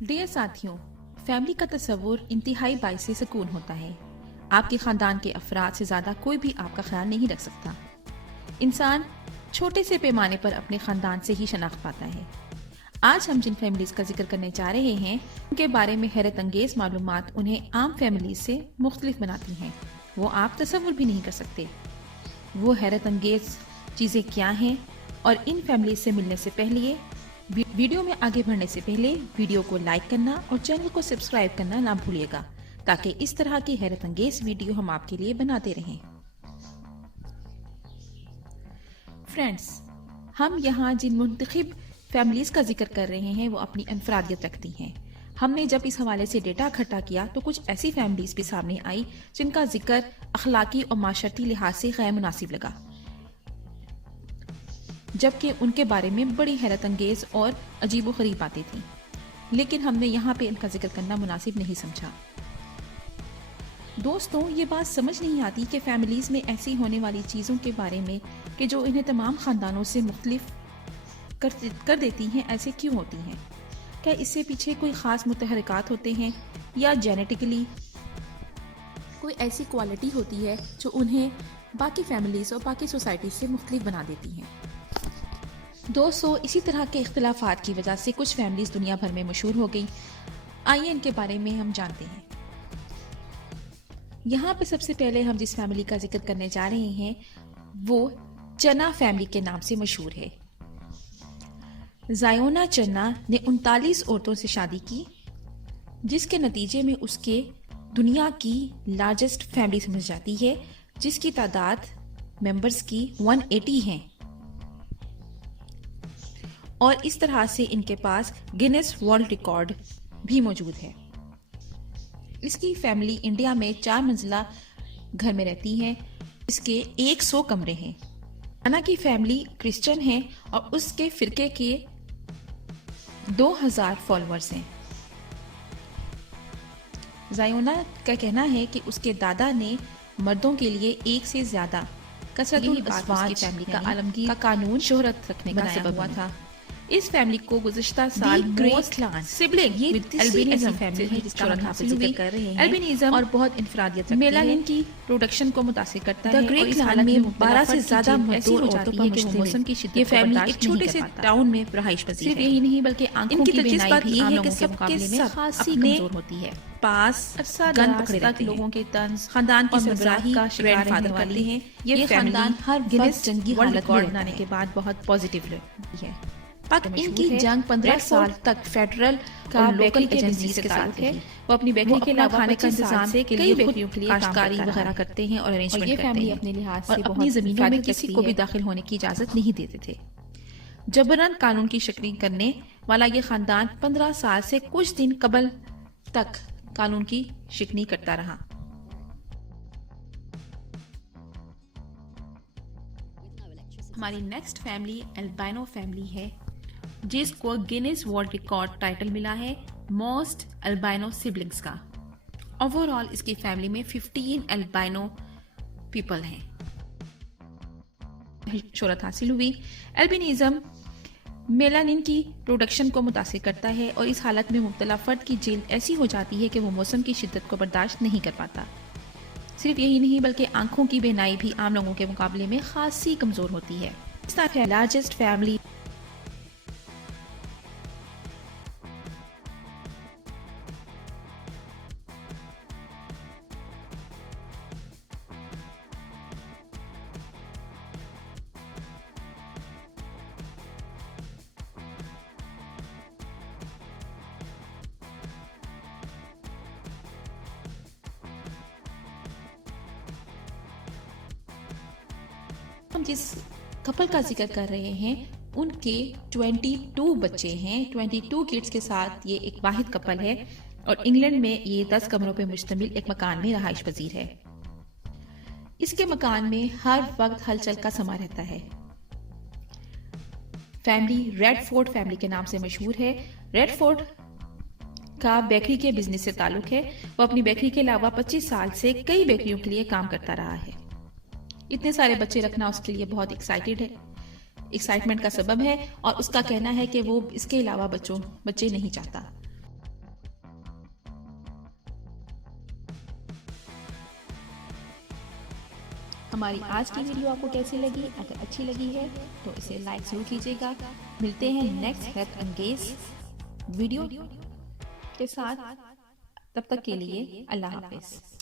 Dear साथियों, family का तस्वुर इंतहाई बाइस सुकून होता है। आपके खानदान के अफराद से ज्यादा कोई भी आपका ख्याल नहीं रख सकता। इंसान छोटे से पैमाने पर अपने खानदान से ही शनाख्त पाता है। आज हम जिन फैमिलीज का जिक्र करने जा रहे हैं उनके बारे में हैरत अंगेज मालूमात उन्हें आम फैमिलीज से मुख्तलिफ बनाती हैं। वो आप तस्वुर भी नहीं कर सकते। वो हैरत अंगेज चीजें क्या हैं और इन फैमिलीज से मिलने से पहले वीडियो में आगे बढ़ने से पहले वीडियो को लाइक करना और चैनल को सब्सक्राइब करना ना भूलिएगा, ताकि इस तरह की हैरत अंगेज वीडियो हम आपके लिए बनाते रहें। फ्रेंड्स, हम यहाँ जिन मुंतखब फैमिलीज का जिक्र कर रहे हैं वो अपनी अनफरादियत रखती हैं। हमने जब इस हवाले से डेटा इकट्ठा किया तो कुछ ऐसी फैमिलीज भी सामने आई जिनका जिक्र अखलाकी और माशरती लिहाज से गैर मुनासिब लगा, जबकि उनके बारे में बड़ी हैरत अंगेज और अजीबो गरीब बातें थीं, लेकिन हमने यहाँ पे इनका जिक्र करना मुनासिब नहीं समझा। दोस्तों, ये बात समझ नहीं आती कि फैमिलीज में ऐसी होने वाली चीज़ों के बारे में कि जो इन्हें तमाम खानदानों से मुख्तलिफ कर देती हैं, ऐसे क्यों होती हैं? क्या इससे पीछे कोई ख़ास मुतहरिकात होते हैं या जेनेटिकली कोई ऐसी क्वालिटी होती है जो उन्हें बाकी फैमिलीज और बाकी सोसाइटी से मुख्तलिफ बना देती हैं? दोस्तों, इसी तरह के इख्तिलाफात की वजह से कुछ फैमिलीज दुनिया भर में मशहूर हो गई। आइए इनके बारे में हम जानते हैं। यहाँ पे सबसे पहले हम जिस फैमिली का जिक्र करने जा रहे हैं वो चन्ना फैमिली के नाम से मशहूर है। ज़ायोना चन्ना ने 39 औरतों से शादी की, जिसके नतीजे में उसके दुनिया की लार्जेस्ट फैमिली समझ जाती है, जिसकी तादाद मेंबर्स की 180 हैं। और इस तरह से इनके पास गिनेस वर्ल्ड रिकॉर्ड भी मौजूद है। इसकी फैमिली इंडिया में 4 मंजिला घर में रहती है। इसके 100 कमरे हैं। चन्ना की फैमिली क्रिश्चियन है और उसके फिरके के 2000 फॉलोअर्स हैं। ज़ायोना का कहना है कि उसके दादा ने मर्दों के लिए एक से ज्यादा कसरतुल अज़वाज फैमिली का आलमगीर का कानून शोहरत रखने का सबब हुआ था। इस फैमिली को गुज़िश्ता साल एल्बिनिज़म और बहुत इंफरादियत मेलानिन की प्रोडक्शन को मुतासिर करता है। और इस हालत में 12 से ज्यादा मजदूर औरतों पर मुश्तमिल मौसम की शिद्दत। ये फैमिली एक छोटे से टाउन में रहाइश पजीर है। सिर्फ यही नहीं बल्कि आंखों की बीनाई भी आम लोगों के मुकाबले में खासी कमजोर होती है। पास गन पकड़े रहते हैं। लोगों के तंज खानदान की सरबराही का शिकार रहने वाले हैं। ये खानदान हर गिनेस जंगी हालत बनाने के बाद बहुत पॉजिटिव है। इनकी जंग 15 साल तक फेडरल का लोकल एजेंसी से ताल्लुक है। वो अपनी बेकरी के अलावा खाने का इंतजाम से कई बेकरियों के लिए काश्तकारी वगैरह करते हैं और अरेंजमेंट करते हैं। ये फैमिली अपने लिहाज से अपनी जमीनों में किसी को भी दाखिल होने की इजाजत नहीं देते थे। जबरन कानून की शिकनी करने वाला ये खानदान 15 साल से कुछ दिन कबल तक कानून की शिकनी करता रहा। हमारी नेक्स्ट फैमिली अल्बाइनो फैमिली है, जिसको गिनेस वर्ल्ड रिकॉर्ड टाइटल मिला है मोस्ट अल्बाइनो सिबलिंग्स का। ओवरऑल इसकी फैमिली में 15 अल्बाइनो पीपल हैं। शोहरत हासिल हुई। एल्बिनिज्म मेलानिन की प्रोडक्शन को मुतासिर करता है और इस हालत में मुब्तला फर्द की जिल्द ऐसी हो जाती है कि वो मौसम की शिद्दत को बर्दाश्त नहीं कर पाता। सिर्फ यही नहीं बल्कि आंखों की बीनाई भी आम लोगों के मुकाबले में खासी कमजोर होती है। इस तरह लार्जेस्ट फैमिली हम जिस कपल का जिक्र कर रहे हैं उनके 22 बच्चे हैं। 22 किड्स के साथ ये एक वाहिद कपल है और इंग्लैंड में ये 10 कमरों पर मुश्तमिल एक मकान में रहाइश पजीर है। इसके मकान में हर वक्त हलचल का समा रहता है। फैमिली रेडफोर्ड फैमिली के नाम से मशहूर है। रेडफोर्ड का बेकरी के बिजनेस से ताल्लुक है। वो अपनी बेकरी के अलावा 25 साल से कई बेकरियों के लिए काम करता रहा है। इतने सारे बच्चे रखना उसके लिए बहुत एक्साइटमेंट का सबब है और उसका कहना है कि वो इसके अलावा बच्चे नहीं चाहता। ہماری آج کی ویڈیو آپ کو کیسی لگی؟ اگر اچھی لگی ہے تو اسے لائک ضرور کیجیے گا۔ ملتے ہیں نیکسٹ ہیلتھ انگیز ویڈیو کے ساتھ، تب تک کے لیے اللہ حافظ۔